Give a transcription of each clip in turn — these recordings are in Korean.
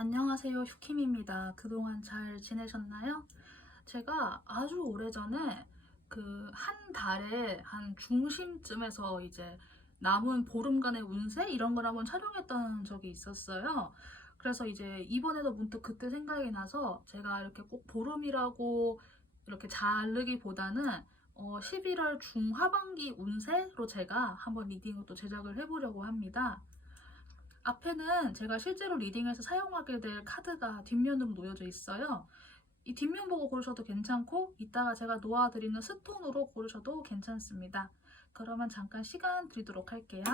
안녕하세요, 휴킴입니다. 그동안 잘 지내셨나요? 제가 아주 오래전에 그 한 달에 한 중심쯤에서 이제 남은 보름간의 운세 이런 걸 한번 촬영했던 적이 있었어요. 그래서 이제 이번에도 문득 그때 생각이 나서 제가 이렇게 꼭 보름이라고 이렇게 자르기보다는 11월 중하반기 운세로 제가 한번 리딩을 또 제작을 해보려고 합니다. 앞에는 제가 실제로 리딩에서 사용하게 될 카드가 뒷면으로 놓여져 있어요. 이 뒷면 보고 고르셔도 괜찮고 이따가 제가 놓아드리는 스톤으로 고르셔도 괜찮습니다. 그러면 잠깐 시간 드리도록 할게요.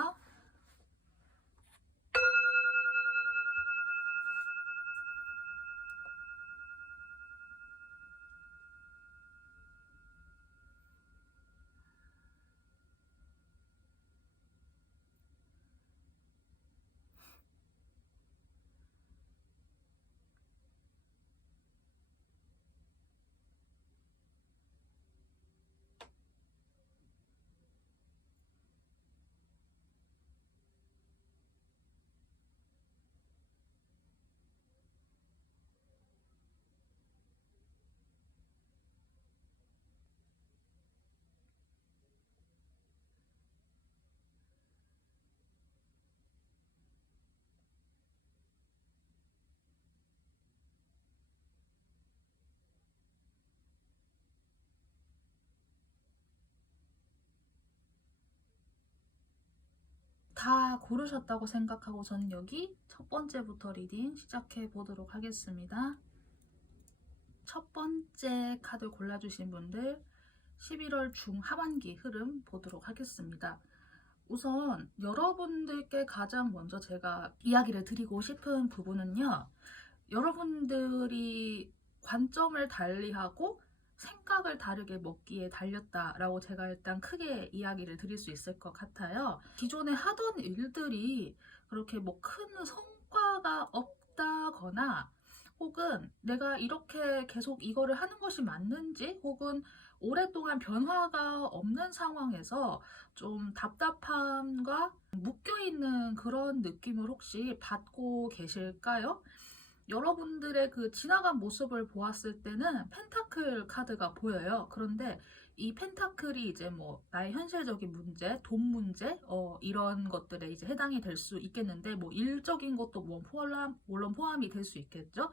다 고르셨다고 생각하고 저는 여기 첫 번째부터 리딩 시작해 보도록 하겠습니다. 첫 번째 카드 골라주신 분들 11월 중하반기 흐름 보도록 하겠습니다. 우선 여러분들께 가장 먼저 제가 이야기를 드리고 싶은 부분은요. 여러분들이 관점을 달리하고 생각을 다르게 먹기에 달렸다라고 제가 일단 크게 이야기를 드릴 수 있을 것 같아요. 기존에 하던 일들이 그렇게 뭐 큰 성과가 없다거나 혹은 내가 이렇게 계속 이거를 하는 것이 맞는지 혹은 오랫동안 변화가 없는 상황에서 좀 답답함과 묶여있는 그런 느낌을 혹시 받고 계실까요? 여러분들의 그 지나간 모습을 보았을 때는 펜타클 카드가 보여요. 그런데 이 펜타클이 이제 뭐 나의 현실적인 문제, 돈 문제, 이런 것들에 이제 해당이 될 수 있겠는데 뭐 일적인 것도 뭐 물론 포함이 될 수 있겠죠.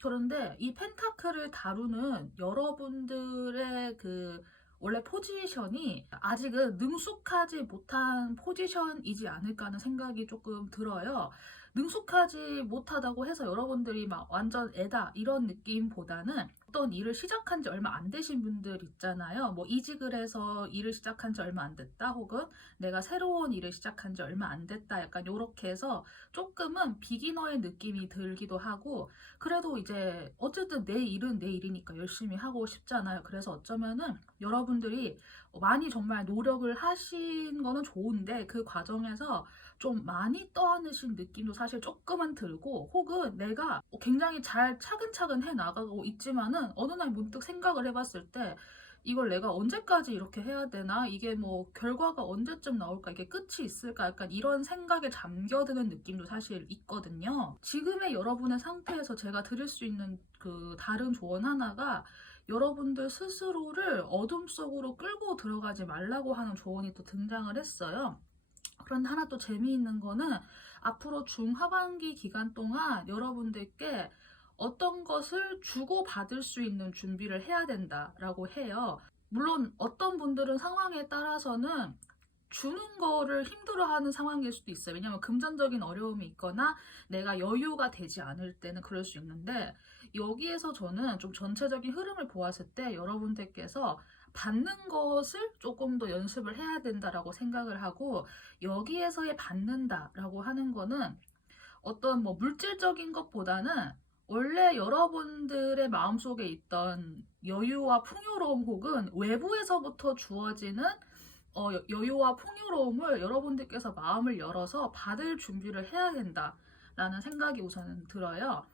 그런데 이 펜타클을 다루는 여러분들의 그 원래 포지션이 아직은 능숙하지 못한 포지션이지 않을까 하는 생각이 조금 들어요. 능숙하지 못하다고 해서 여러분들이 막 완전 애다 이런 느낌보다는 어떤 일을 시작한 지 얼마 안 되신 분들 있잖아요. 뭐 이직을 해서 일을 시작한 지 얼마 안 됐다 혹은 내가 새로운 일을 시작한 지 얼마 안 됐다 약간 요렇게 해서 조금은 비기너의 느낌이 들기도 하고 그래도 이제 어쨌든 내 일은 내 일이니까 열심히 하고 싶잖아요. 그래서 어쩌면은 여러분들이 많이 정말 노력을 하신 거는 좋은데 그 과정에서 좀 많이 떠안으신 느낌도 사실 조금은 들고 혹은 내가 굉장히 잘 차근차근 해 나가고 있지만은 어느 날 문득 생각을 해봤을 때 이걸 내가 언제까지 이렇게 해야 되나? 이게 뭐 결과가 언제쯤 나올까? 이게 끝이 있을까? 약간 이런 생각에 잠겨드는 느낌도 사실 있거든요. 지금의 여러분의 상태에서 제가 드릴 수 있는 그 다른 조언 하나가 여러분들 스스로를 어둠 속으로 끌고 들어가지 말라고 하는 조언이 또 등장을 했어요. 그런데 하나 또 재미있는 거는 앞으로 중하반기 기간 동안 여러분들께 어떤 것을 주고받을 수 있는 준비를 해야 된다라고 해요. 물론 어떤 분들은 상황에 따라서는 주는 거를 힘들어하는 상황일 수도 있어요. 왜냐하면 금전적인 어려움이 있거나 내가 여유가 되지 않을 때는 그럴 수 있는데 여기에서 저는 좀 전체적인 흐름을 보았을 때 여러분들께서 받는 것을 조금 더 연습을 해야 된다라고 생각을 하고 여기에서의 받는다라고 하는 거는 어떤 뭐 물질적인 것보다는 원래 여러분들의 마음속에 있던 여유와 풍요로움 혹은 외부에서부터 주어지는 여유와 풍요로움을 여러분들께서 마음을 열어서 받을 준비를 해야 된다라는 생각이 우선은 들어요.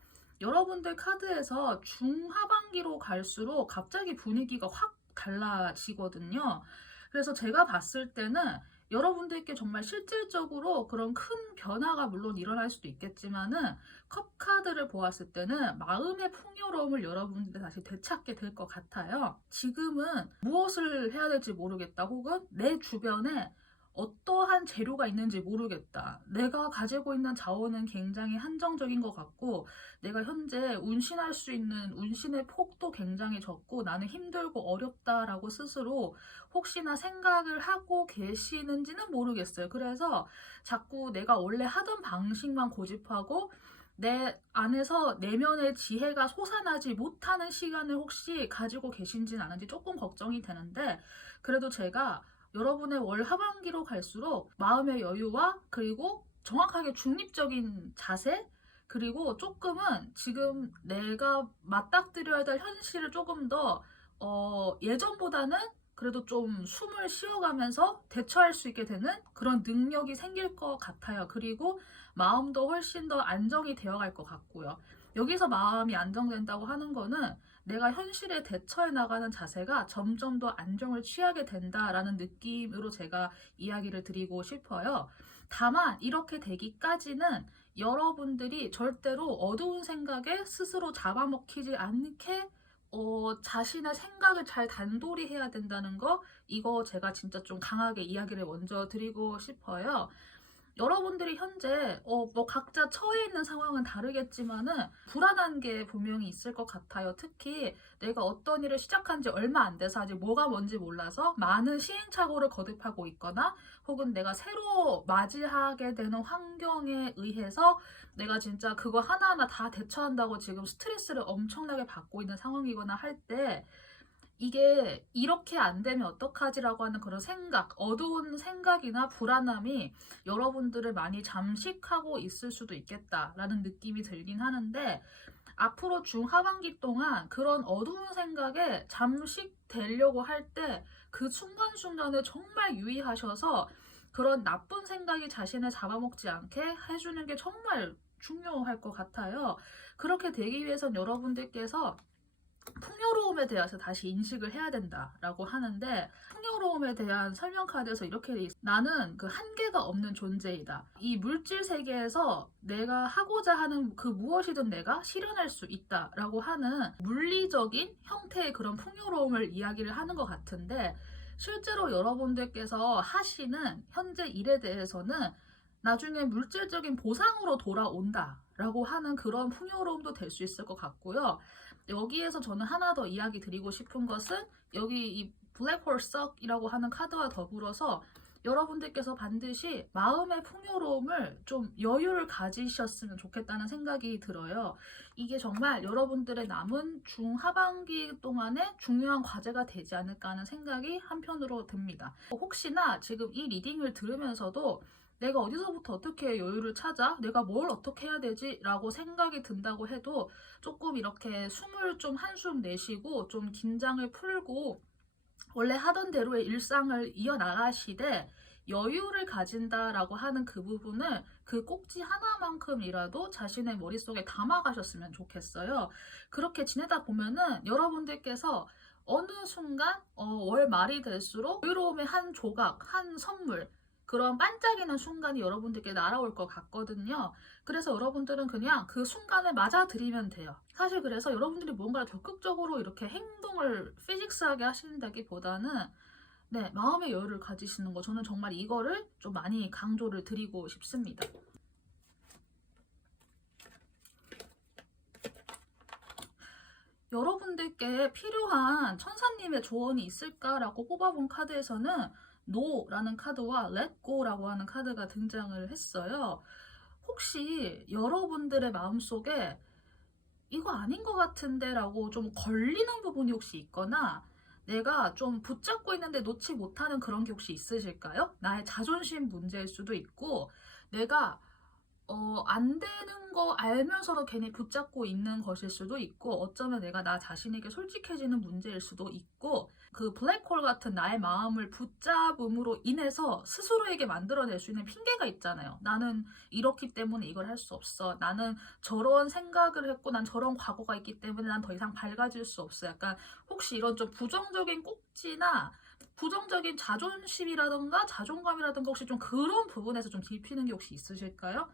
여러분들 카드에서 중하반기로 갈수록 갑자기 분위기가 확 달라지거든요. 그래서 제가 봤을 때는 여러분들께 정말 실질적으로 그런 큰 변화가 물론 일어날 수도 있겠지만은 컵 카드를 현실을 보았을 때는 마음의 풍요로움을 여러분들이 다시 되찾게 될 것 같아요. 지금은 무엇을 해야 될지 모르겠다, 혹은 내 주변에 어떠한 재료가 있는지 모르겠다. 내가 가지고 있는 자원은 굉장히 한정적인 것 같고, 내가 현재 운신할 수 있는 운신의 폭도 굉장히 적고, 나는 힘들고 어렵다라고 스스로 혹시나 생각을 하고 계시는지는 모르겠어요. 그래서 자꾸 내가 원래 하던 방식만 고집하고, 내 안에서 내면의 지혜가 솟아나지 못하는 시간을 혹시 가지고 계신지는 않은지 조금 걱정이 되는데, 그래도 제가 여러분의 월 하반기로 갈수록 마음의 여유와, 그리고 정확하게 중립적인 자세, 그리고 조금은 지금 내가 맞닥뜨려야 될 현실을 조금 더 예전보다는 그래도 좀 숨을 쉬어가면서 대처할 수 있게 되는 그런 능력이 생길 것 같아요. 그리고 마음도 훨씬 더 안정이 되어갈 것 같고요. 여기서 마음이 안정된다고 하는 거는 내가 현실에 대처해 나가는 자세가 점점 더 안정을 취하게 된다라는 느낌으로 제가 이야기를 드리고 싶어요. 다만 이렇게 되기까지는 여러분들이 절대로 어두운 생각에 스스로 잡아먹히지 않게 자신의 생각을 잘 단돌이 해야 된다는 거, 이거 제가 진짜 좀 강하게 이야기를 먼저 드리고 싶어요. 여러분들이 현재 뭐 각자 처해 있는 상황은 다르겠지만은 불안한 게 분명히 있을 것 같아요. 특히 내가 어떤 일을 시작한 지 얼마 안 돼서 아직 뭐가 뭔지 몰라서 많은 시행착오를 거듭하고 있거나, 혹은 내가 새로 맞이하게 되는 환경에 의해서 내가 진짜 그거 하나하나 다 대처한다고 지금 스트레스를 엄청나게 받고 있는 상황이거나 할 때, 이게 이렇게 안 되면 어떡하지라고 하는 그런 생각, 어두운 생각이나 불안함이 여러분들을 많이 잠식하고 있을 수도 있겠다라는 느낌이 들긴 하는데, 앞으로 중하반기 동안 그런 어두운 생각에 잠식되려고 할 때 그 순간순간을 정말 유의하셔서 그런 나쁜 생각이 자신을 잡아먹지 않게 해주는 게 정말 중요할 것 같아요. 그렇게 되기 위해선 여러분들께서 풍요로움에 대해서 다시 인식을 해야 된다라고 하는데, 풍요로움에 대한 설명 카드에서 이렇게 돼 있어요. 나는 그 한계가 없는 존재이다. 이 물질 세계에서 내가 하고자 하는 그 무엇이든 내가 실현할 수 있다라고 하는 물리적인 형태의 그런 풍요로움을 이야기를 하는 것 같은데, 실제로 여러분들께서 하시는 현재 일에 대해서는 나중에 물질적인 보상으로 돌아온다라고 하는 그런 풍요로움도 될 수 있을 것 같고요. 여기에서 저는 하나 더 이야기 드리고 싶은 것은, 여기 이 블랙홀 썩이라고 하는 카드와 더불어서 여러분들께서 반드시 마음의 풍요로움을 좀 여유를 가지셨으면 좋겠다는 생각이 들어요. 이게 정말 여러분들의 남은 중하반기 동안에 중요한 과제가 되지 않을까 하는 생각이 한편으로 듭니다. 혹시나 지금 이 리딩을 들으면서도 내가 어디서부터 어떻게 여유를 찾아? 내가 뭘 어떻게 해야 되지? 라고 생각이 든다고 해도 조금 이렇게 숨을 좀 한숨 내쉬고 좀 긴장을 풀고 원래 하던 대로의 일상을 이어나가시되, 여유를 가진다라고 하는 그 부분을 그 꼭지 하나만큼이라도 자신의 머릿속에 담아가셨으면 좋겠어요. 그렇게 지내다 보면은 여러분들께서 어느 순간 월 말이 될수록 여유로움의 한 조각, 한 선물, 그런 반짝이는 순간이 여러분들께 날아올 것 같거든요. 그래서 여러분들은 그냥 그 순간을 맞아들이면 돼요. 사실 그래서 여러분들이 뭔가를 적극적으로 이렇게 행동을 피직스하게 하신다기보다는 네, 마음의 여유를 가지시는 거, 저는 정말 이거를 좀 많이 강조를 드리고 싶습니다. 여러분들께 필요한 천사님의 조언이 있을까라고 뽑아본 카드에서는 NO라는 카드와 Let Go라고 하는 카드가 등장을 했어요. 혹시 여러분들의 마음속에 이거 아닌 것 같은데 라고 좀 걸리는 부분이 혹시 있거나, 내가 좀 붙잡고 있는데 놓지 못하는 그런 게 혹시 있으실까요? 나의 자존심 문제일 수도 있고, 내가 안 되는 거 알면서도 괜히 붙잡고 있는 것일 수도 있고, 어쩌면 내가 나 자신에게 솔직해지는 문제일 수도 있고, 그 블랙홀 같은 나의 마음을 붙잡음으로 인해서 스스로에게 만들어낼 수 있는 핑계가 있잖아요. 나는 이렇기 때문에 이걸 할 수 없어. 나는 저런 생각을 했고 난 저런 과거가 있기 때문에 난 더 이상 밝아질 수 없어. 약간 혹시 이런 좀 부정적인 꼭지나 부정적인 자존심이라던가 자존감이라던가, 혹시 좀 그런 부분에서 좀 들피는 게 혹시 있으실까요?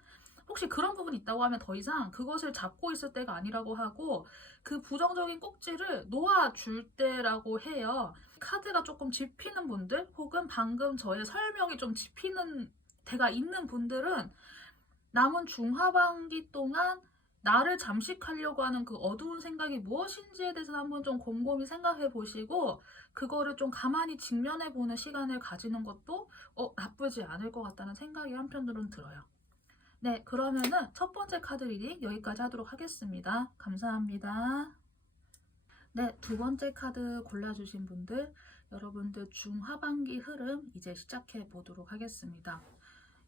혹시 그런 부분이 있다고 하면 더 이상 그것을 잡고 있을 때가 아니라고 하고 그 부정적인 꼭지를 놓아줄 때라고 해요. 카드가 조금 짚히는 분들 혹은 방금 저의 설명이 좀 짚히는 데가 있는 분들은 남은 중하반기 동안 나를 잠식하려고 하는 그 어두운 생각이 무엇인지에 대해서 한번 좀 곰곰이 생각해 보시고 그거를 좀 가만히 직면해 보는 시간을 가지는 것도 나쁘지 않을 것 같다는 생각이 한편으로는 들어요. 네, 그러면은 첫 번째 카드 리딩 여기까지 하도록 하겠습니다. 감사합니다. 네, 두 번째 카드 골라주신 분들, 여러분들 중하반기 흐름 이제 시작해 보도록 하겠습니다.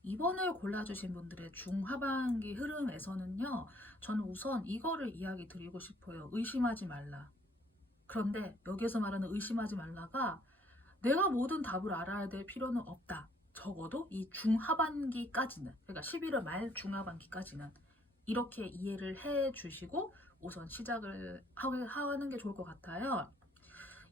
2번을 골라주신 분들의 중하반기 흐름에서는요, 저는 우선 이거를 이야기 드리고 싶어요. 의심하지 말라. 그런데 여기서 말하는 의심하지 말라가 내가 모든 답을 알아야 될 필요는 없다. 적어도 이 중하반기까지는, 그러니까 11월 말 중하반기까지는 이렇게 이해를 해 주시고 우선 시작을 하는 게 좋을 것 같아요.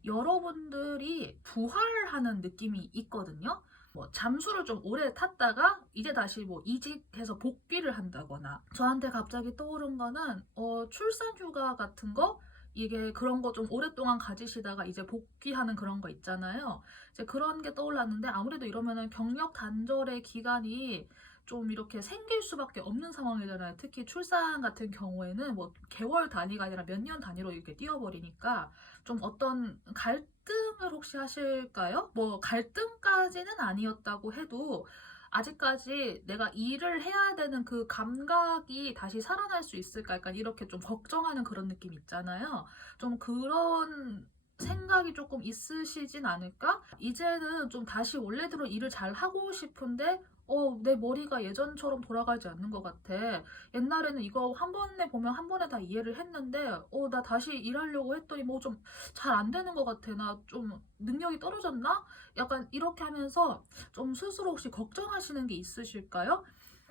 여러분들이 부활하는 느낌이 있거든요. 뭐 잠수를 좀 오래 탔다가 이제 다시 뭐 이직해서 복귀를 한다거나 저한테 갑자기 떠오른 거는 출산 휴가 같은 거 이게 그런 거 좀 오랫동안 가지시다가 이제 복귀하는 그런 거 있잖아요. 이제 그런 게 떠올랐는데 아무래도 이러면은 경력 단절의 기간이 좀 이렇게 생길 수밖에 없는 상황이잖아요. 특히 출산 같은 경우에는 뭐 개월 단위가 아니라 몇 년 단위로 이렇게 뛰어버리니까 좀 어떤 갈등을 혹시 하실까요? 뭐 갈등까지는 아니었다고 해도 아직까지 내가 일을 해야 되는 그 감각이 다시 살아날 수 있을까? 약간 이렇게 좀 걱정하는 그런 느낌 있잖아요. 좀 그런 생각이 조금 있으시진 않을까? 이제는 좀 다시 원래대로 일을 잘 하고 싶은데 내 머리가 예전처럼 돌아가지 않는 것 같아. 옛날에는 이거 한 번에 보면 한 번에 다 이해를 했는데, 나 다시 일하려고 했더니 뭐 좀 잘 안 되는 것 같아. 나 좀 능력이 떨어졌나? 약간 이렇게 하면서 좀 스스로 혹시 걱정하시는 게 있으실까요?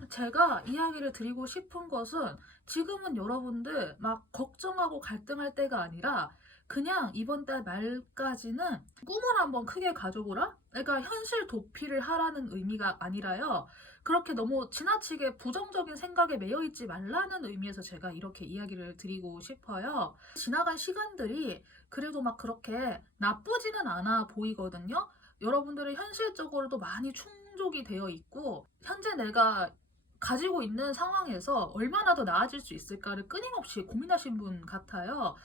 제가 이야기를 드리고 싶은 것은 지금은 여러분들 막 걱정하고 갈등할 때가 아니라 그냥 이번 달 말까지는 꿈을 한번 크게 가져보라? 그러니까 현실 도피를 하라는 의미가 아니라요. 그렇게 너무 지나치게 부정적인 생각에 매여 있지 말라는 의미에서 제가 이렇게 이야기를 드리고 싶어요. 지나간 시간들이 그래도 막 그렇게 나쁘지는 않아 보이거든요. 여러분들이 현실적으로도 많이 충족이 되어 있고 현재 내가 가지고 있는 상황에서 얼마나 더 나아질 수 있을까를 끊임없이 고민하신 분 같아요.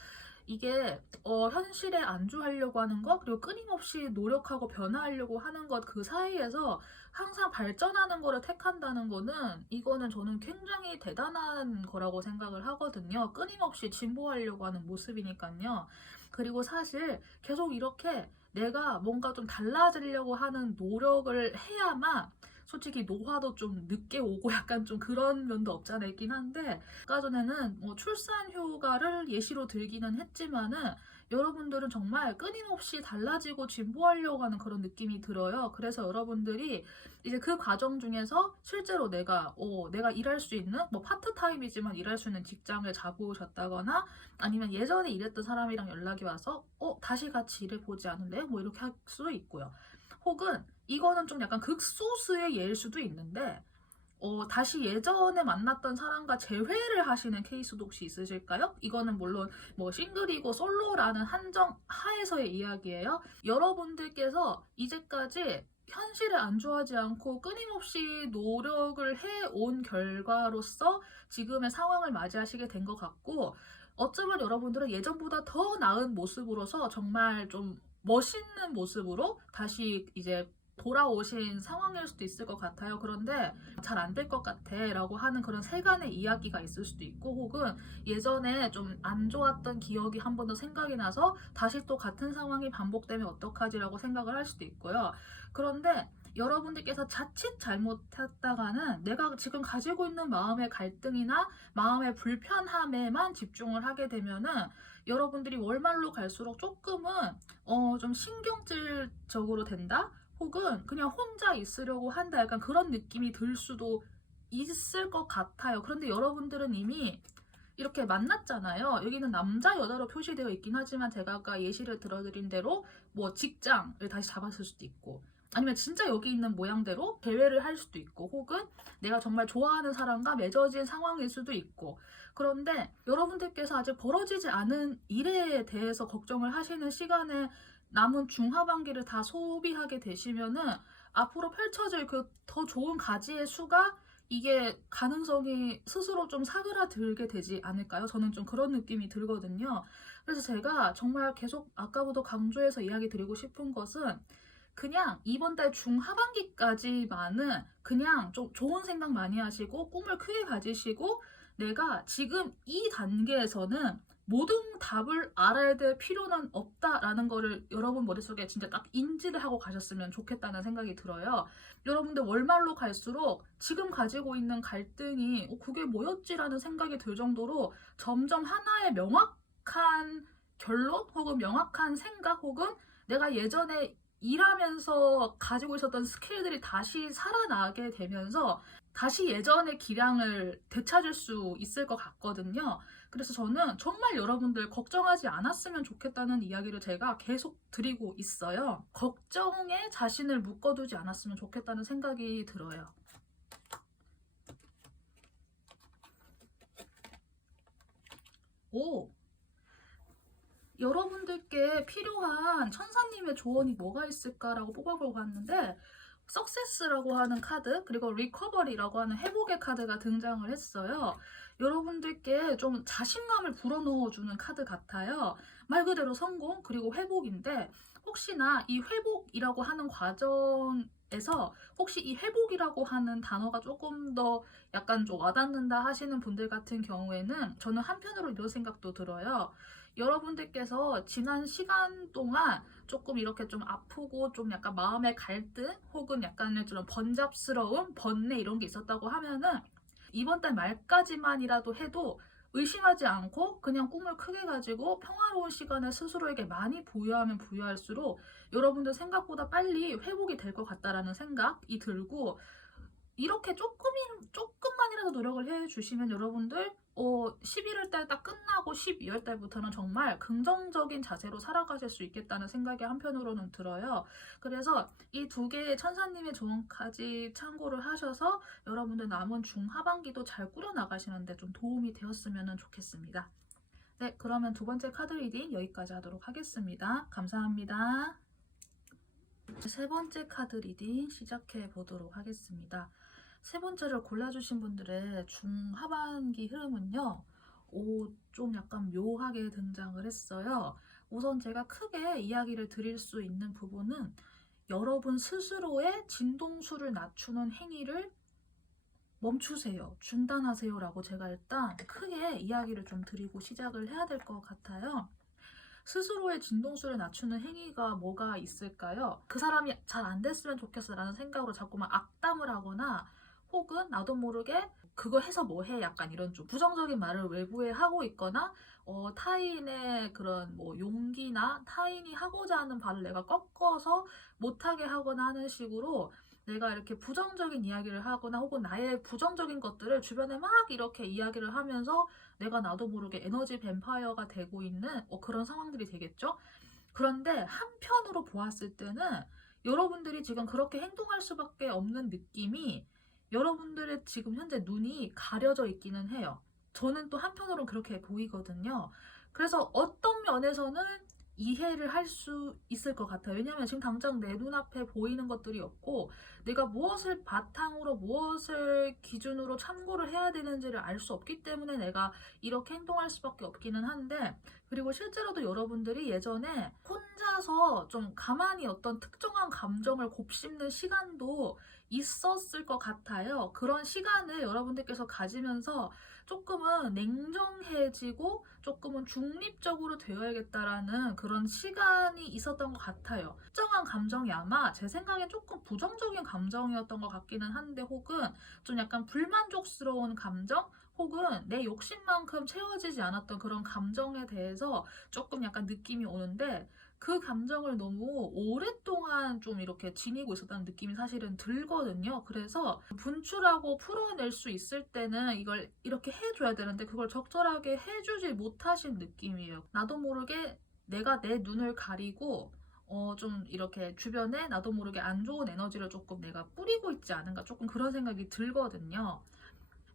이게 현실에 안주하려고 하는 것 그리고 끊임없이 노력하고 변화하려고 하는 것 그 사이에서 항상 발전하는 거를 택한다는 거는 이거는 저는 굉장히 대단한 거라고 생각을 하거든요. 끊임없이 진보하려고 하는 모습이니까요. 그리고 사실 계속 이렇게 내가 뭔가 좀 달라지려고 하는 노력을 해야만 솔직히 노화도 좀 늦게 오고 약간 좀 그런 면도 없잖아 있긴 한데 아까 전에는 뭐 출산 휴가를 예시로 들기는 했지만은 여러분들은 정말 끊임없이 달라지고 진보하려고 하는 그런 느낌이 들어요. 그래서 여러분들이 이제 그 과정 중에서 실제로 내가 일할 수 있는 뭐 파트타임이지만 일할 수 있는 직장을 잡으셨다거나 아니면 예전에 일했던 사람이랑 연락이 와서 다시 같이 일해보지 않을래? 뭐 이렇게 할 수도 있고요. 혹은 이거는 좀 약간 극소수의 예일 수도 있는데 다시 예전에 만났던 사람과 재회를 하시는 케이스도 혹시 있으실까요? 이거는 물론 뭐 싱글이고 솔로라는 한정 하에서의 이야기예요. 여러분들께서 이제까지 현실에 안주하지 않고 끊임없이 노력을 해온 결과로서 지금의 상황을 맞이하시게 된 것 같고 어쩌면 여러분들은 예전보다 더 나은 모습으로서 정말 좀 멋있는 모습으로 다시 이제 돌아오신 상황일 수도 있을 것 같아요. 그런데 잘 안 될 것 같아 라고 하는 그런 세간의 이야기가 있을 수도 있고 혹은 예전에 좀 안 좋았던 기억이 한 번 더 생각이 나서 다시 또 같은 상황이 반복되면 어떡하지 라고 생각을 할 수도 있고요. 그런데 여러분들께서 자칫 잘못했다가는 내가 지금 가지고 있는 마음의 갈등이나 마음의 불편함에만 집중을 하게 되면은 여러분들이 월말로 갈수록 조금은 좀 신경질적으로 된다? 혹은 그냥 혼자 있으려고 한다. 약간 그런 느낌이 들 수도 있을 것 같아요. 그런데 여러분들은 이미 이렇게 만났잖아요. 여기는 남자, 여자로 표시되어 있긴 하지만 제가 아까 예시를 들어드린 대로 뭐 직장을 다시 잡았을 수도 있고 아니면 진짜 여기 있는 모양대로 대회를 할 수도 있고, 혹은 내가 정말 좋아하는 사람과 맺어진 상황일 수도 있고. 그런데 여러분들께서 아직 벌어지지 않은 일에 대해서 걱정을 하시는 시간에 남은 중하반기를 다 소비하게 되시면은 앞으로 펼쳐질 그 더 좋은 가지의 수가, 이게 가능성이 스스로 좀 사그라들게 되지 않을까요? 저는 좀 그런 느낌이 들거든요. 그래서 제가 정말 계속 아까부터 강조해서 이야기 드리고 싶은 것은, 그냥 이번 달 중하반기까지만은 그냥 좀 좋은 생각 많이 하시고 꿈을 크게 가지시고, 내가 지금 이 단계에서는 모든 답을 알아야 될 필요는 없다라는 거를 여러분 머릿속에 진짜 딱 인지를 하고 가셨으면 좋겠다는 생각이 들어요. 여러분들 월말로 갈수록 지금 가지고 있는 갈등이 그게 뭐였지라는 생각이 들 정도로 점점 하나의 명확한 결론 혹은 명확한 생각, 혹은 내가 예전에 일하면서 가지고 있었던 스킬들이 다시 살아나게 되면서 다시 예전의 기량을 되찾을 수 있을 것 같거든요. 그래서 저는 정말 여러분들 걱정하지 않았으면 좋겠다는 이야기를 제가 계속 드리고 있어요. 걱정에 자신을 묶어두지 않았으면 좋겠다는 생각이 들어요. 오! 여러분들께 필요한 천사님의 조언이 뭐가 있을까라고 뽑아보고 봤는데, 석세스라고 하는 카드, 그리고 리커버리라고 하는 회복의 카드가 등장을 했어요. 여러분들께 좀 자신감을 불어넣어주는 카드 같아요. 말 그대로 성공 그리고 회복인데, 혹시나 이 회복이라고 하는 과정에서 혹시 이 회복이라고 하는 단어가 조금 더 약간 좀 와닿는다 하시는 분들 같은 경우에는, 저는 한편으로 이런 생각도 들어요. 여러분들께서 지난 시간 동안 조금 이렇게 좀 아프고 좀 약간 마음의 갈등 혹은 약간의 좀 번잡스러움, 번뇌 이런 게 있었다고 하면은, 이번 달 말까지만이라도 해도 의심하지 않고 그냥 꿈을 크게 가지고 평화로운 시간을 스스로에게 많이 부여하면 부여할수록 여러분들 생각보다 빨리 회복이 될 것 같다라는 생각이 들고, 이렇게 조금만이라도 노력을 해주시면 여러분들 11월 달 딱 끝나고 12월 달부터는 정말 긍정적인 자세로 살아가실 수 있겠다는 생각이 한편으로는 들어요. 그래서 이 두 개의 천사님의 조언까지 참고를 하셔서 여러분들 남은 중하반기도 잘 꾸려나가시는데 좀 도움이 되었으면 좋겠습니다. 네, 그러면 두 번째 카드 리딩 여기까지 하도록 하겠습니다. 감사합니다. 세 번째 카드 리딩 시작해 보도록 하겠습니다. 세 번째를 골라주신 분들의 중하반기 흐름은요, 좀 약간 묘하게 등장을 했어요. 우선 제가 크게 이야기를 드릴 수 있는 부분은, 여러분 스스로의 진동수를 낮추는 행위를 멈추세요, 중단하세요 라고 제가 일단 크게 이야기를 좀 드리고 시작을 해야 될 것 같아요. 스스로의 진동수를 낮추는 행위가 뭐가 있을까요? 그 사람이 잘 안 됐으면 좋겠어 라는 생각으로 자꾸만 악담을 하거나, 혹은 나도 모르게 그거 해서 뭐 해 약간 이런 좀 부정적인 말을 외부에 하고 있거나, 타인의 그런 뭐 용기나 타인이 하고자 하는 바를 내가 꺾어서 못하게 하거나 하는 식으로 내가 이렇게 부정적인 이야기를 하거나, 혹은 나의 부정적인 것들을 주변에 막 이렇게 이야기를 하면서 내가 나도 모르게 에너지 뱀파이어가 되고 있는 그런 상황들이 되겠죠. 그런데 한편으로 보았을 때는 여러분들이 지금 그렇게 행동할 수밖에 없는 느낌이, 여러분들의 지금 현재 눈이 가려져 있기는 해요. 저는 또 한편으로는 그렇게 보이거든요. 그래서 어떤 면에서는 이해를 할 수 있을 것 같아요. 왜냐하면 지금 당장 내 눈앞에 보이는 것들이 없고, 내가 무엇을 바탕으로 무엇을 기준으로 참고를 해야 되는지를 알 수 없기 때문에 내가 이렇게 행동할 수밖에 없기는 한데, 그리고 실제로도 여러분들이 예전에 혼자서 좀 가만히 어떤 특정한 감정을 곱씹는 시간도 있었을 것 같아요. 그런 시간을 여러분들께서 가지면서 조금은 냉정해지고 조금은 중립적으로 되어야겠다라는 그런 시간이 있었던 것 같아요. 특정한 감정이 아마 제 생각엔 조금 부정적인 감정이었던 것 같기는 한데, 혹은 좀 약간 불만족스러운 감정, 혹은 내 욕심만큼 채워지지 않았던 그런 감정에 대해서 조금 약간 느낌이 오는데, 그 감정을 너무 오랫동안 좀 이렇게 지니고 있었다는 느낌이 사실은 들거든요. 그래서 분출하고 풀어낼 수 있을 때는 이걸 이렇게 해줘야 되는데, 그걸 적절하게 해주지 못하신 느낌이에요. 나도 모르게 내가 내 눈을 가리고 좀 이렇게 주변에 나도 모르게 안 좋은 에너지를 조금 내가 뿌리고 있지 않은가 조금 그런 생각이 들거든요.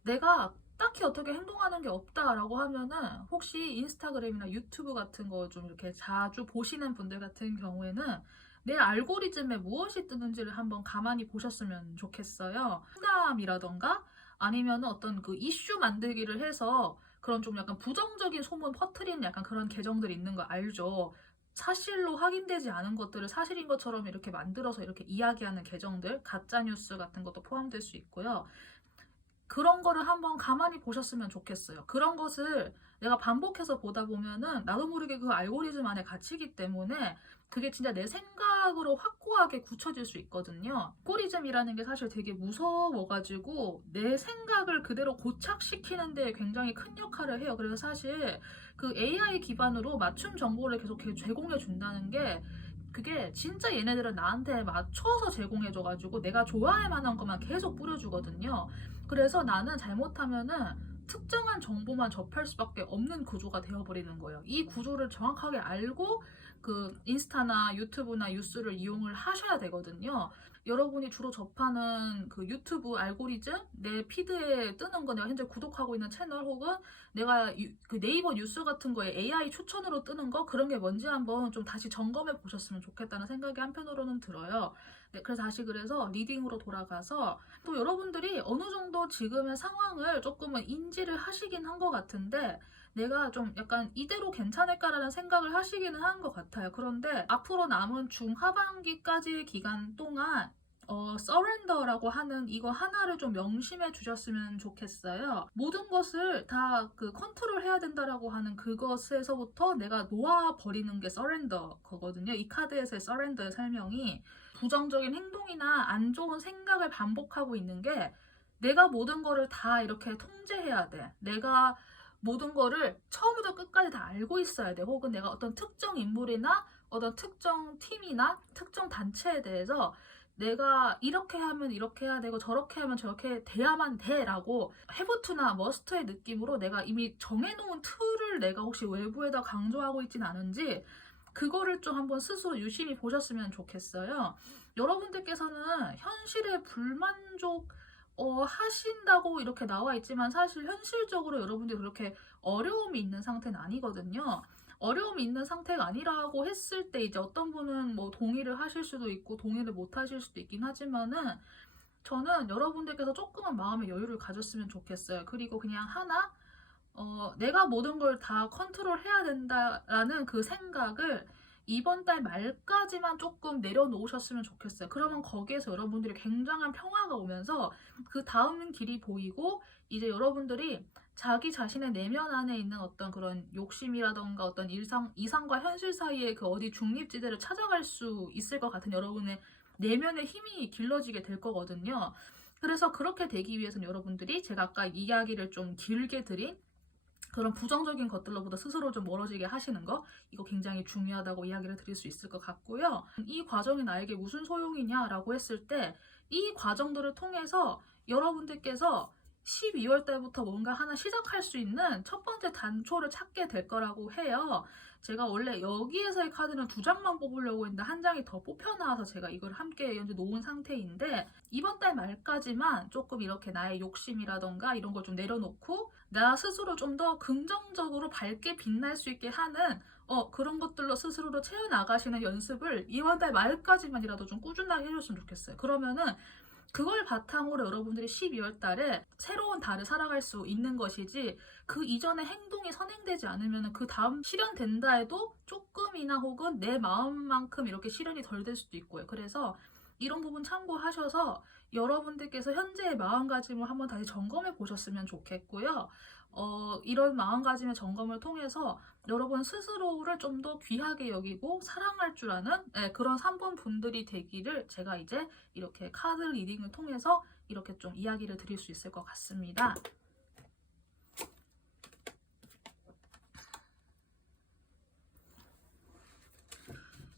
내가 딱히 어떻게 행동하는 게 없다라고 하면은 혹시 인스타그램이나 유튜브 같은 거 좀 이렇게 자주 보시는 분들 같은 경우에는 내 알고리즘에 무엇이 뜨는지를 한번 가만히 보셨으면 좋겠어요. 상담이라던가 아니면 어떤 그 이슈 만들기를 해서 그런 좀 약간 부정적인 소문 퍼뜨리는 약간 그런 계정들이 있는 거 알죠? 사실로 확인되지 않은 것들을 사실인 것처럼 이렇게 만들어서 이렇게 이야기하는 계정들, 가짜뉴스 같은 것도 포함될 수 있고요. 그런 거를 한번 가만히 보셨으면 좋겠어요. 그런 것을 내가 반복해서 보다 보면은 나도 모르게 그 알고리즘 안에 갇히기 때문에 그게 진짜 내 생각으로 확고하게 굳혀질 수 있거든요. 알고리즘이라는 게 사실 되게 무서워가지고 내 생각을 그대로 고착시키는 데 굉장히 큰 역할을 해요. 그래서 사실 그 AI 기반으로 맞춤 정보를 계속 제공해 준다는 게 그게 진짜 얘네들은 나한테 맞춰서 제공해줘가지고 내가 좋아할 만한 것만 계속 뿌려주거든요. 그래서 나는 잘못하면은 특정한 정보만 접할 수밖에 없는 구조가 되어버리는 거예요. 이 구조를 정확하게 알고 그 인스타나 유튜브나 뉴스를 이용을 하셔야 되거든요. 여러분이 주로 접하는 그 유튜브 알고리즘, 내 피드에 뜨는 거 내가 현재 구독하고 있는 채널 혹은 내가 그 네이버 뉴스 같은 거에 AI 추천으로 뜨는 거 그런 게 뭔지 한번 좀 다시 점검해 보셨으면 좋겠다는 생각이 한편으로는 들어요. 네, 그래서 다시 그래서 리딩으로 돌아가서 또 여러분들이 어느 정도 지금의 상황을 조금은 인지를 하시긴 한 것 같은데 내가 좀 약간 이대로 괜찮을까라는 생각을 하시기는 한 것 같아요. 그런데 앞으로 남은 중하반기까지의 기간 동안 서렌더라고 하는 이거 하나를 좀 명심해 주셨으면 좋겠어요. 모든 것을 다 그 컨트롤 해야 된다라고 하는 그것에서부터 내가 놓아버리는 게 서렌더 거거든요. 이 카드에서의 서렌더의 설명이 부정적인 행동이나 안 좋은 생각을 반복하고 있는 게 내가 모든 거를 다 이렇게 통제해야 돼. 내가 모든 거를 처음부터 끝까지 다 알고 있어야 돼. 혹은 내가 어떤 특정 인물이나 어떤 특정 팀이나 특정 단체에 대해서 내가 이렇게 하면 이렇게 해야 되고 저렇게 하면 저렇게 돼야만 돼라고 해부투나 머스트의 느낌으로 내가 이미 정해놓은 틀을 내가 혹시 외부에다 강조하고 있진 않은지 그거를 좀 한번 스스로 유심히 보셨으면 좋겠어요. 여러분들께서는 현실에 불만족 하신다고 이렇게 나와 있지만 사실 현실적으로 여러분들이 그렇게 어려움이 있는 상태는 아니거든요. 어려움이 있는 상태가 아니라고 했을 때 이제 어떤 분은 뭐 동의를 하실 수도 있고 동의를 못 하실 수도 있긴 하지만은 저는 여러분들께서 조금은 마음의 여유를 가졌으면 좋겠어요. 그리고 그냥 하나 내가 모든 걸 다 컨트롤해야 된다라는 그 생각을 이번 달 말까지만 조금 내려놓으셨으면 좋겠어요. 그러면 거기에서 여러분들이 굉장한 평화가 오면서 그 다음 길이 보이고 이제 여러분들이 자기 자신의 내면 안에 있는 어떤 그런 욕심이라던가 어떤 이상과 현실 사이의 그 어디 중립지대를 찾아갈 수 있을 것 같은 여러분의 내면의 힘이 길러지게 될 거거든요. 그래서 그렇게 되기 위해서는 여러분들이 제가 아까 이야기를 좀 길게 드린 그런 부정적인 것들로부터 스스로 좀 멀어지게 하시는 거 이거 굉장히 중요하다고 이야기를 드릴 수 있을 것 같고요. 이 과정이 나에게 무슨 소용이냐라고 했을 때 이 과정들을 통해서 여러분들께서 12월 달부터 뭔가 하나 시작할 수 있는 첫 번째 단초를 찾게 될 거라고 해요. 제가 원래 여기에서의 카드는 두 장만 뽑으려고 했는데 한 장이 더 뽑혀 나와서 제가 이걸 함께 현재 놓은 상태인데 이번 달 말까지만 조금 이렇게 나의 욕심이라던가 이런 걸 좀 내려놓고 나 스스로 좀 더 긍정적으로 밝게 빛날 수 있게 하는 그런 것들로 스스로를 채워나가시는 연습을 이번 달 말까지만이라도 좀 꾸준하게 해줬으면 좋겠어요. 그러면은 그걸 바탕으로 여러분들이 12월 달에 새로운 달을 살아갈 수 있는 것이지 그 이전에 행동이 선행되지 않으면 그 다음 실현된다 해도 조금이나 혹은 내 마음만큼 이렇게 실현이 덜 될 수도 있고요. 그래서 이런 부분 참고하셔서 여러분들께서 현재의 마음가짐을 한번 다시 점검해 보셨으면 좋겠고요. 이런 마음가짐의 점검을 통해서 여러분 스스로를 좀 더 귀하게 여기고 사랑할 줄 아는 그런 3번 분들이 되기를 제가 이제 이렇게 카드 리딩을 통해서 이렇게 좀 이야기를 드릴 수 있을 것 같습니다.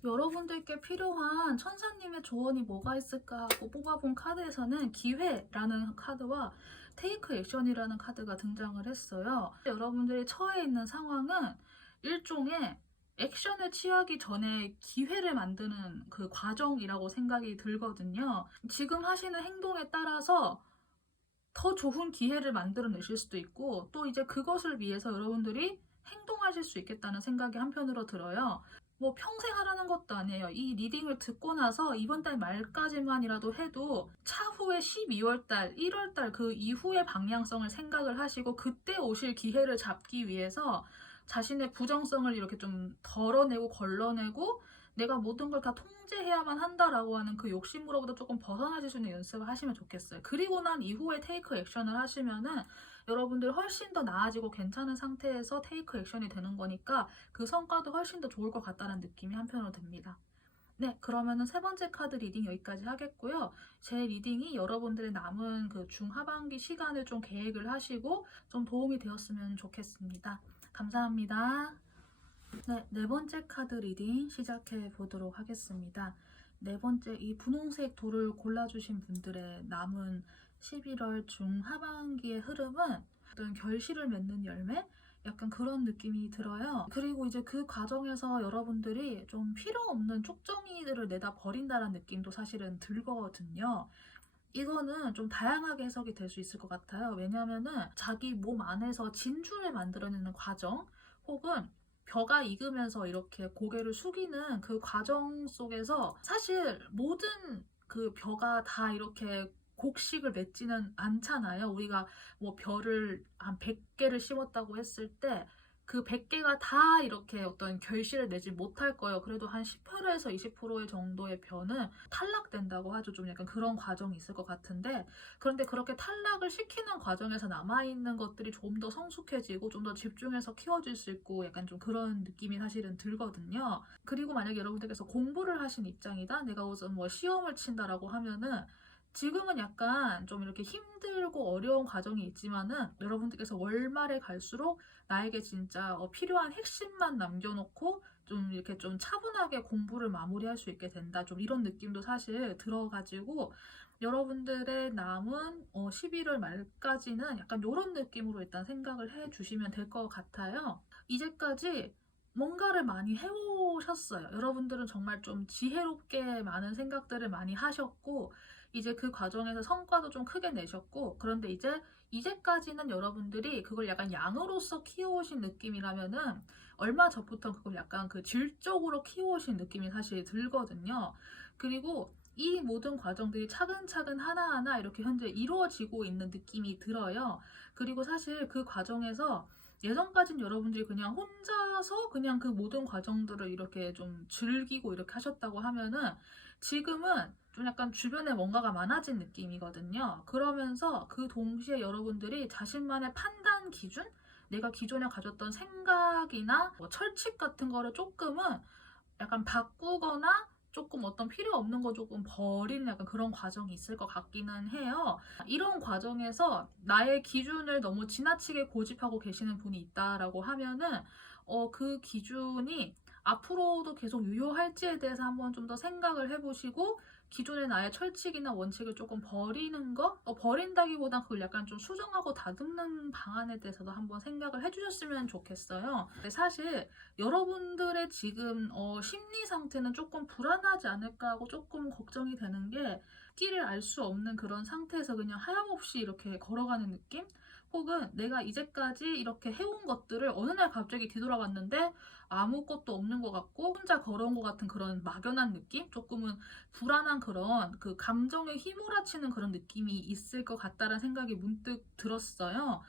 여러분들께 필요한 천사님의 조언이 뭐가 있을까 하고 뽑아본 카드에서는 기회라는 카드와 테이크 액션이라는 카드가 등장을 했어요. 여러분들이 처해 있는 상황은 일종의 액션을 취하기 전에 기회를 만드는 그 과정이라고 생각이 들거든요. 지금 하시는 행동에 따라서 더 좋은 기회를 만들어내실 수도 있고 또 이제 그것을 위해서 여러분들이 행동하실 수 있겠다는 생각이 한편으로 들어요. 뭐 평생 하라는 것도 아니에요. 이 리딩을 듣고 나서 이번 달 말까지만이라도 해도 차후에 12월 달, 1월 달 그 이후의 방향성을 생각을 하시고 그때 오실 기회를 잡기 위해서 자신의 부정성을 이렇게 좀 덜어내고 걸러내고 내가 모든 걸 다 통제해야만 한다라고 하는 그 욕심으로부터 조금 벗어나실 수 있는 연습을 하시면 좋겠어요. 그리고 난 이후에 테이크 액션을 하시면은 여러분들 훨씬 더 나아지고 괜찮은 상태에서 테이크 액션이 되는 거니까 그 성과도 훨씬 더 좋을 것 같다는 느낌이 한편으로 듭니다. 네, 그러면은 세 번째 카드 리딩 여기까지 하겠고요. 제 리딩이 여러분들의 남은 그 중하반기 시간을 좀 계획을 하시고 좀 도움이 되었으면 좋겠습니다. 감사합니다. 네, 네 번째 카드 리딩 시작해 보도록 하겠습니다. 네 번째 이 분홍색 돌을 골라주신 분들의 남은 11월 중하반기의 흐름은 어떤 결실을 맺는 열매? 약간 그런 느낌이 들어요. 그리고 이제 그 과정에서 여러분들이 좀 필요 없는 쪽정이들을 내다 버린다는 느낌도 사실은 들거든요. 이거는 좀 다양하게 해석이 될 수 있을 것 같아요. 왜냐면은 자기 몸 안에서 진주를 만들어내는 과정 혹은 벼가 익으면서 이렇게 고개를 숙이는 그 과정 속에서 사실 모든 그 벼가 다 이렇게 곡식을 맺지는 않잖아요. 우리가 뭐 벼를 한 100개를 심었다고 했을 때 그 100개가 다 이렇게 어떤 결실을 내지 못할 거예요. 그래도 한 10%에서 20% 정도의 벼는 탈락된다고 하죠. 좀 약간 그런 과정이 있을 것 같은데 그런데 그렇게 탈락을 시키는 과정에서 남아있는 것들이 좀 더 성숙해지고 좀 더 집중해서 키워질 수 있고 약간 좀 그런 느낌이 사실은 들거든요. 그리고 만약에 여러분들께서 공부를 하신 입장이다. 내가 우선 뭐 시험을 친다라고 하면은 지금은 약간 좀 이렇게 힘들고 어려운 과정이 있지만은 여러분들께서 월말에 갈수록 나에게 진짜 필요한 핵심만 남겨놓고 좀 이렇게 좀 차분하게 공부를 마무리할 수 있게 된다. 좀 이런 느낌도 사실 들어가지고 여러분들의 남은 11월 말까지는 약간 이런 느낌으로 일단 생각을 해 주시면 될 것 같아요. 이제까지 뭔가를 많이 해오셨어요. 여러분들은 정말 좀 지혜롭게 많은 생각들을 많이 하셨고 이제 그 과정에서 성과도 좀 크게 내셨고 그런데 이제까지는 여러분들이 그걸 약간 양으로서 키워오신 느낌이라면은 얼마 전부터 그걸 약간 그 질적으로 키워오신 느낌이 사실 들거든요. 그리고 이 모든 과정들이 차근차근 하나하나 이렇게 현재 이루어지고 있는 느낌이 들어요. 그리고 사실 그 과정에서 예전까진 여러분들이 그냥 혼자서 그냥 그 모든 과정들을 이렇게 좀 즐기고 이렇게 하셨다고 하면은 지금은 좀 약간 주변에 뭔가가 많아진 느낌이거든요. 그러면서 그 동시에 여러분들이 자신만의 판단 기준? 내가 기존에 가졌던 생각이나 뭐 철칙 같은 거를 조금은 약간 바꾸거나 조금 어떤 필요 없는 거 조금 버리는 약간 그런 과정이 있을 것 같기는 해요. 이런 과정에서 나의 기준을 너무 지나치게 고집하고 계시는 분이 있다라고 하면은 그 기준이 앞으로도 계속 유효할지에 대해서 한번 좀 더 생각을 해보시고 기존의 나의 철칙이나 원칙을 조금 버리는 거? 버린다기보단 그걸 약간 좀 수정하고 다듬는 방안에 대해서도 한번 생각을 해주셨으면 좋겠어요. 사실 여러분들의 지금 심리 상태는 조금 불안하지 않을까 하고 조금 걱정이 되는 게 길을 알 수 없는 그런 상태에서 그냥 하염없이 이렇게 걸어가는 느낌? 혹은 내가 이제까지 이렇게 해온 것들을 어느 날 갑자기 뒤돌아봤는데 아무것도 없는 것 같고 혼자 걸어온 것 같은 그런 막연한 느낌? 조금은 불안한 그런 그 감정에 휘몰아치는 그런 느낌이 있을 것 같다는 생각이 문득 들었어요.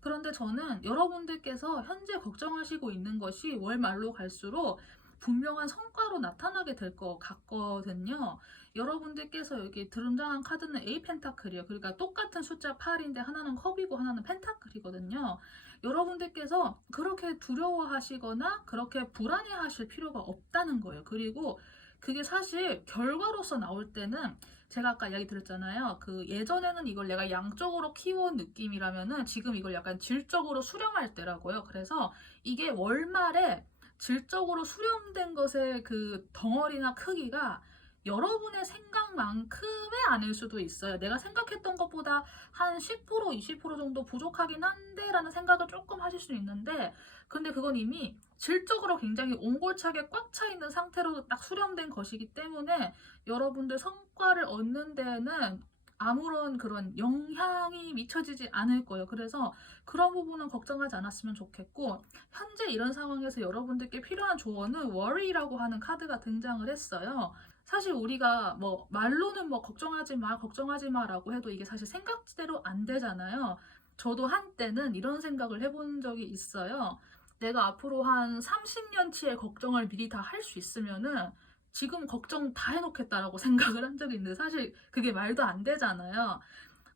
그런데 저는 여러분들께서 현재 걱정하시고 있는 것이 월 말로 갈수록 분명한 성과로 나타나게 될 것 같거든요. 여러분들께서 여기 등장한 카드는 A 펜타클이에요. 그러니까 똑같은 숫자 8인데 하나는 컵이고 하나는 펜타클이거든요. 여러분들께서 그렇게 두려워하시거나 그렇게 불안해하실 필요가 없다는 거예요. 그리고 그게 사실 결과로서 나올 때는 제가 아까 이야기 드렸잖아요. 그 예전에는 이걸 내가 양쪽으로 키워온 느낌이라면은 지금 이걸 약간 질적으로 수렴할 때라고요. 그래서 이게 월말에 질적으로 수렴된 것의 그 덩어리나 크기가 여러분의 생각만큼의 아닐 수도 있어요. 내가 생각했던 것보다 한 10%, 20% 정도 부족하긴 한데 라는 생각을 조금 하실 수 있는데, 근데 그건 이미 질적으로 굉장히 옹골차게 꽉 차 있는 상태로 딱 수렴된 것이기 때문에 여러분들 성과를 얻는 데에는 아무런 그런 영향이 미쳐지지 않을 거예요. 그래서 그런 부분은 걱정하지 않았으면 좋겠고, 현재 이런 상황에서 여러분들께 필요한 조언은 worry라고 하는 카드가 등장을 했어요. 사실 우리가 뭐 말로는 뭐 걱정하지 마, 걱정하지 마라고 해도 이게 사실 생각대로 안 되잖아요. 저도 한때는 이런 생각을 해본 적이 있어요. 내가 앞으로 한 30년치의 걱정을 미리 다 할 수 있으면은 지금 걱정 다 해놓겠다라고 생각을 한 적이 있는데, 사실 그게 말도 안 되잖아요.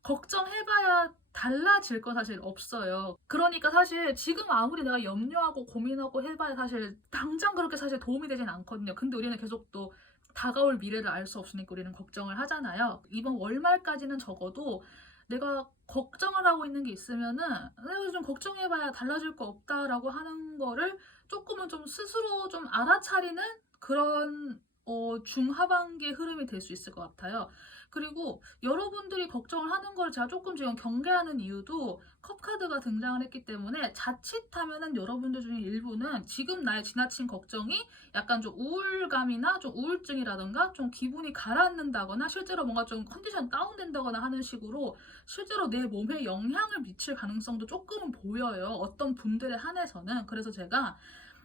걱정해봐야 달라질 건 사실 없어요. 그러니까 사실 지금 아무리 내가 염려하고 고민하고 해봐야 사실 당장 그렇게 사실 도움이 되진 않거든요. 근데 우리는 계속 또 다가올 미래를 알 수 없으니까 우리는 걱정을 하잖아요. 이번 월말까지는 적어도 내가 걱정을 하고 있는 게 있으면은 내가 좀 걱정해봐야 달라질 거 없다라고 하는 거를 조금은 좀 스스로 좀 알아차리는 그런 중하반기의 흐름이 될 수 있을 것 같아요. 그리고 여러분들이 걱정을 하는 걸 제가 조금 지금 경계하는 이유도 컵카드가 등장을 했기 때문에, 자칫하면은 여러분들 중에 일부는 지금 나의 지나친 걱정이 약간 좀 우울감이나 좀 우울증이라던가 좀 기분이 가라앉는다거나 실제로 뭔가 좀 컨디션 다운된다거나 하는 식으로 실제로 내 몸에 영향을 미칠 가능성도 조금은 보여요. 어떤 분들에 한해서는. 그래서 제가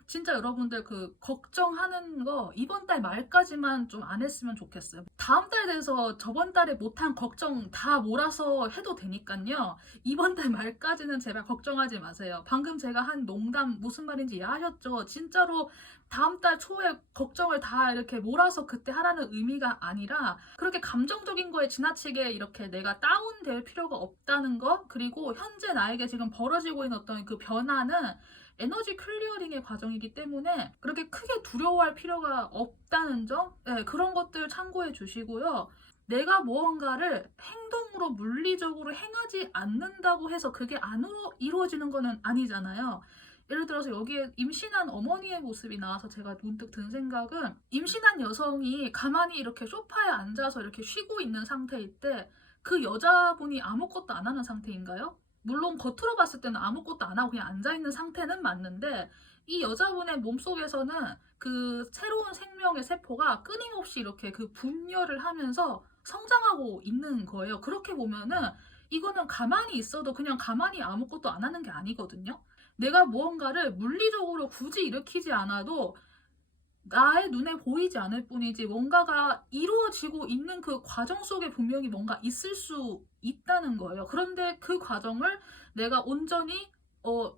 진짜 여러분들 그 걱정하는 거 이번 달 말까지만 좀 안 했으면 좋겠어요. 다음 달 돼서 저번 달에 못한 걱정 다 몰아서 해도 되니까요. 이번 달 말까지는 제발 걱정하지 마세요. 방금 제가 한 농담 무슨 말인지 이해하셨죠? 진짜로 다음 달 초에 걱정을 다 이렇게 몰아서 그때 하라는 의미가 아니라, 그렇게 감정적인 거에 지나치게 이렇게 내가 다운될 필요가 없다는 거, 그리고 현재 나에게 지금 벌어지고 있는 어떤 그 변화는 에너지 클리어링의 과정이기 때문에 그렇게 크게 두려워할 필요가 없다는 점, 네, 그런 것들 참고해 주시고요. 내가 무언가를 행동으로 물리적으로 행하지 않는다고 해서 그게 안 이루어지는 거는 아니잖아요. 예를 들어서 여기에 임신한 어머니의 모습이 나와서 제가 문득 든 생각은, 임신한 여성이 가만히 이렇게 소파에 앉아서 이렇게 쉬고 있는 상태일 때 그 여자분이 아무것도 안 하는 상태인가요? 물론 겉으로 봤을 때는 아무것도 안 하고 그냥 앉아있는 상태는 맞는데, 이 여자분의 몸속에서는 그 새로운 생명의 세포가 끊임없이 이렇게 그 분열을 하면서 성장하고 있는 거예요. 그렇게 보면은 이거는 가만히 있어도 그냥 가만히 아무것도 안 하는 게 아니거든요. 내가 무언가를 물리적으로 굳이 일으키지 않아도 나의 눈에 보이지 않을 뿐이지 뭔가가 이루어지고 있는 그 과정 속에 분명히 뭔가 있을 수 있다는 거예요. 그런데 그 과정을 내가 온전히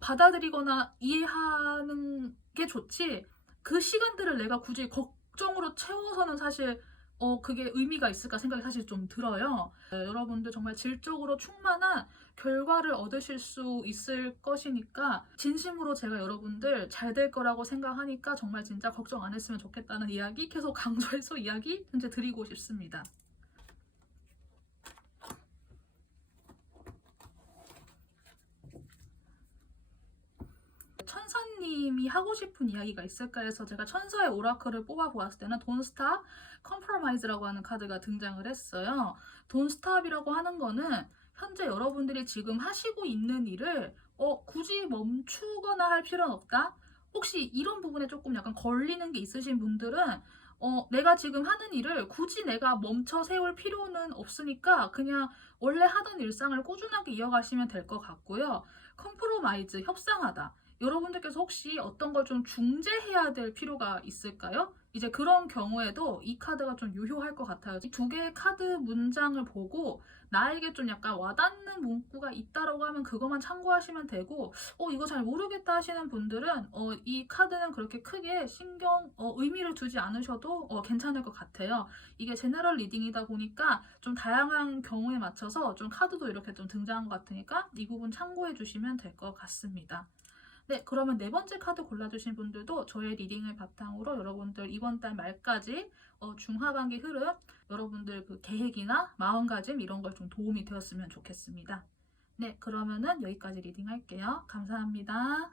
받아들이거나 이해하는 게 좋지, 그 시간들을 내가 굳이 걱정으로 채워서는 사실 그게 의미가 있을까 생각이 사실 좀 들어요. 여러분들 정말 질적으로 충만한 결과를 얻으실 수 있을 것이니까, 진심으로 제가 여러분들 잘 될 거라고 생각하니까 정말 진짜 걱정 안 했으면 좋겠다는 이야기 계속 강조해서 이야기 현재 드리고 싶습니다. 천사님이 하고 싶은 이야기가 있을까 해서 제가 천사의 오라클을 뽑아보았을 때는 Don't Stop, Compromise라고 하는 카드가 등장을 했어요. Don't Stop이라고 하는 거는 현재 여러분들이 지금 하시고 있는 일을 굳이 멈추거나 할 필요는 없다. 혹시 이런 부분에 조금 약간 걸리는 게 있으신 분들은 내가 지금 하는 일을 굳이 내가 멈춰 세울 필요는 없으니까 그냥 원래 하던 일상을 꾸준하게 이어가시면 될 것 같고요. 컴프로마이즈, 협상하다. 여러분들께서 혹시 어떤 걸 좀 중재해야 될 필요가 있을까요? 이제 그런 경우에도 이 카드가 좀 유효할 것 같아요. 이 두 개의 카드 문장을 보고 나에게 좀 약간 와닿는 문구가 있다라고 하면 그것만 참고하시면 되고, 이거 잘 모르겠다 하시는 분들은 이 카드는 그렇게 크게 의미를 두지 않으셔도 괜찮을 것 같아요. 이게 제너럴 리딩이다 보니까 좀 다양한 경우에 맞춰서 좀 카드도 이렇게 좀 등장한 것 같으니까 이 부분 참고해 주시면 될 것 같습니다. 네, 그러면 네 번째 카드 골라주신 분들도 저의 리딩을 바탕으로 여러분들 이번 달 말까지 중하반기 흐름, 여러분들 그 계획이나 마음가짐 이런 걸 좀 도움이 되었으면 좋겠습니다. 네, 그러면은 여기까지 리딩 할게요. 감사합니다.